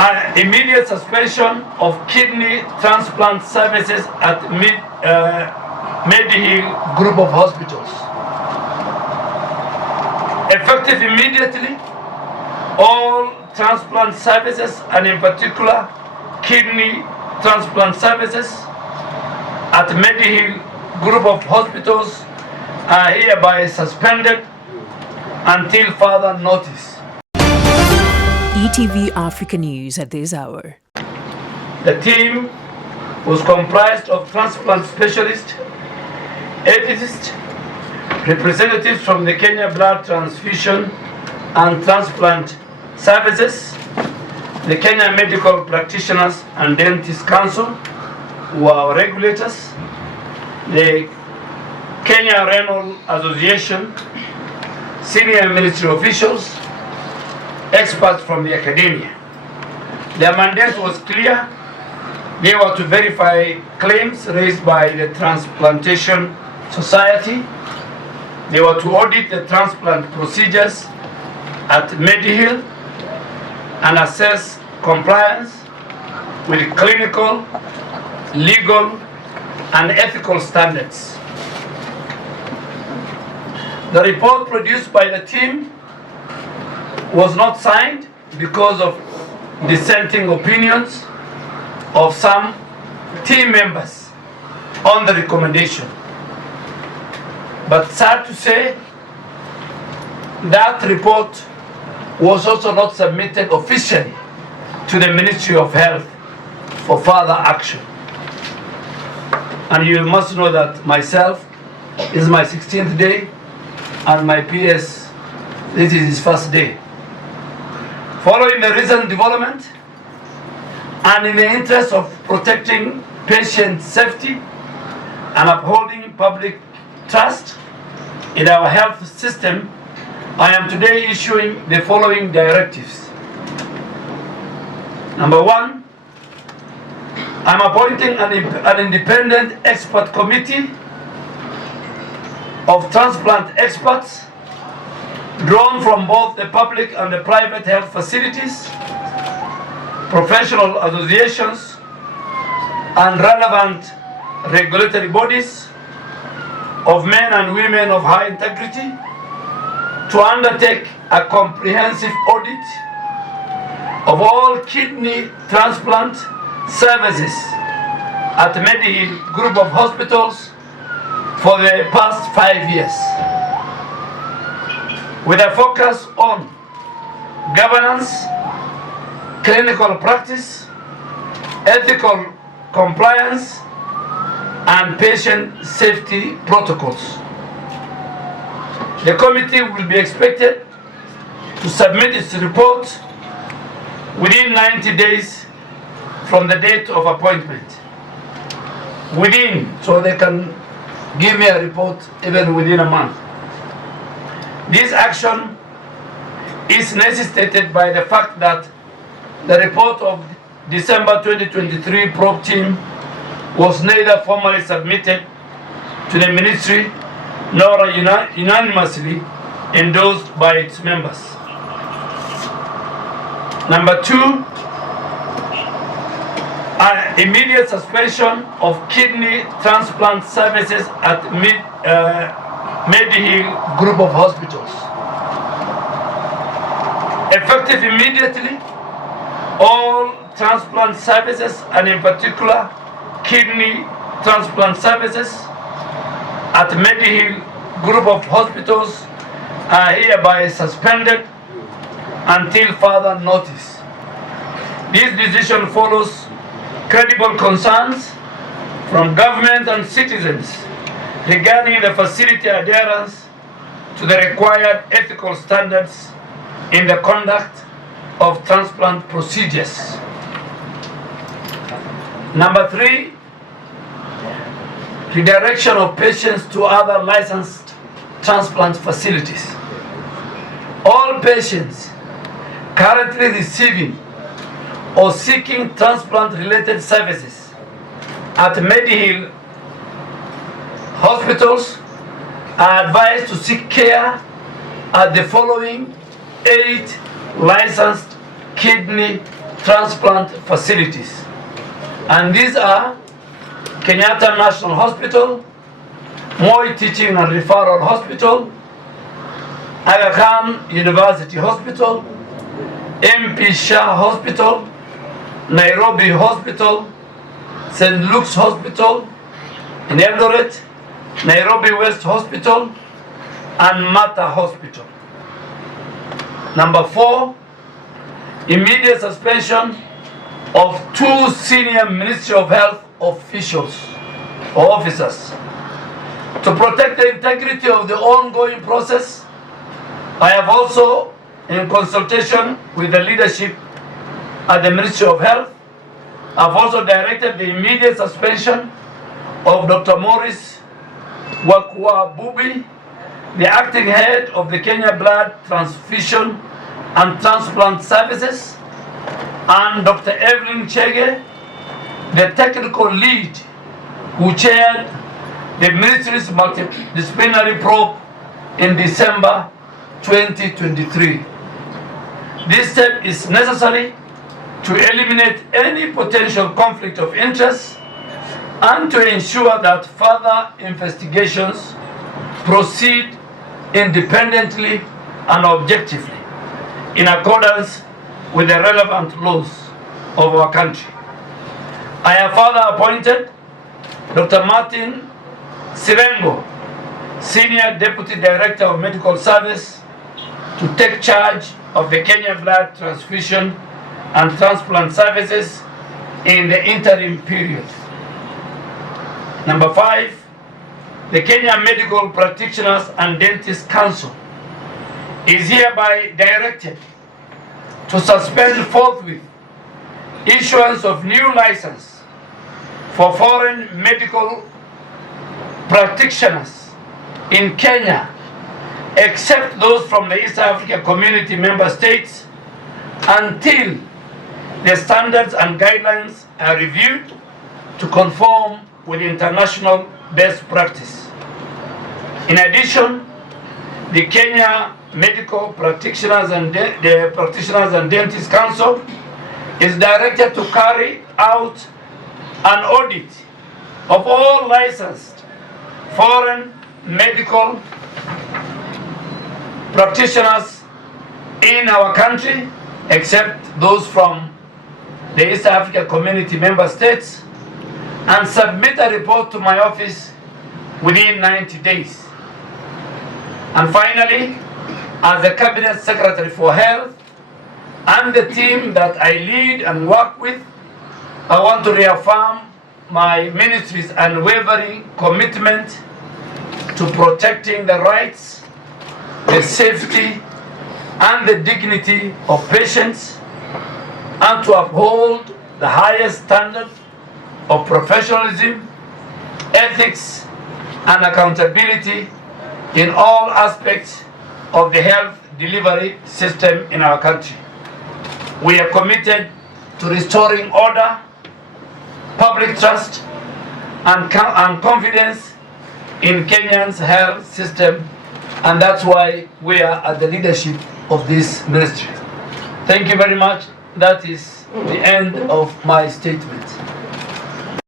Immediate suspension of kidney transplant services at Medihill group of hospitals. Effective immediately, all transplant services, and in particular kidney transplant services at Medihill group of hospitals are hereby suspended until further notice. ETV Africa News at this hour. The team was comprised of transplant specialists, ethicists, representatives from the Kenya Blood Transfusion and Transplant Services, the Kenya Medical Practitioners and Dentists Council, who are our regulators, the Kenya Renal Association, senior military officials, experts from the academia. Their mandate was clear. They were to verify claims raised by the Transplantation Society. They were to audit the transplant procedures at Medihill and assess compliance with clinical, legal, and ethical standards. The report produced by the team was not signed because of dissenting opinions of some team members on the recommendation. But sad to say, that report was also not submitted officially to the Ministry of Health for further action. And you must know that myself, this is my 16th day, and my PS, this is his first day. Following the recent development, and in the interest of protecting patient safety and upholding public trust in our health system, I am today issuing the following directives. Number one, I'm appointing an independent expert committee of transplant experts drawn from both the public and the private health facilities, professional associations, and relevant regulatory bodies of men and women of high integrity to undertake a comprehensive audit of all kidney transplant services at Medihill group of hospitals for the past 5 years, with a focus on governance, clinical practice, ethical compliance, and patient safety protocols. The committee will be expected to submit its report within 90 days from the date of appointment. So they can give me a report even within a month. This action is necessitated by the fact that the report of December 2023 probe team was neither formally submitted to the ministry nor unanimously endorsed by its members. Number two, immediate suspension of kidney transplant services at Medihill group of hospitals. Effective immediately, all transplant services, and in particular kidney transplant services at Medihill group of hospitals are hereby suspended until further notice. This decision follows credible concerns from government and citizens regarding the facility adherence to the required ethical standards in the conduct of transplant procedures. Number three, redirection of patients to other licensed transplant facilities. All patients currently receiving or seeking transplant-related services at Medihill hospitals are advised to seek care at the following 8 licensed kidney transplant facilities. And these are Kenyatta National Hospital, Moi Teaching and Referral Hospital, Aga Khan University Hospital, MP Shah Hospital, Nairobi Hospital, St. Luke's Hospital in Eldoret, Nairobi West Hospital, and Mata Hospital. Number 4, immediate suspension of 2 senior Ministry of Health officials or officers. To protect the integrity of the ongoing process, I have also, in consultation with the leadership at the Ministry of Health, I've also directed the immediate suspension of Dr. Morris Wakwa Bubi, the acting head of the Kenya Blood Transfusion and Transplant Services, and Dr. Evelyn Chege, the technical lead who chaired the ministry's multidisciplinary probe in December 2023. This step is necessary to eliminate any potential conflict of interest and to ensure that further investigations proceed independently and objectively in accordance with the relevant laws of our country. I have further appointed Dr. Martin Sirengo, Senior Deputy Director of Medical Service, to take charge of the Kenya Blood Transfusion and Transplant Services in the interim period. Number 5, the Kenya Medical Practitioners and Dentists Council is hereby directed to suspend forthwith issuance of new license for foreign medical practitioners in Kenya, except those from the East Africa Community member states, until the standards and guidelines are reviewed to conform with international best practice. In addition, the Kenya Medical Practitioners and the Practitioners and Dentists Council is directed to carry out an audit of all licensed foreign medical practitioners in our country, except those from the East Africa Community member states, and submit a report to my office within 90 days. And finally, as the Cabinet Secretary for Health and the team that I lead and work with, I want to reaffirm my ministry's unwavering commitment to protecting the rights, the safety, and the dignity of patients, and to uphold the highest standard of professionalism, ethics, and accountability in all aspects of the health delivery system in our country. We are committed to restoring order, public trust, and confidence in Kenya's health system, and that's why we are at the leadership of this ministry. Thank you very much. That is the end of my statement.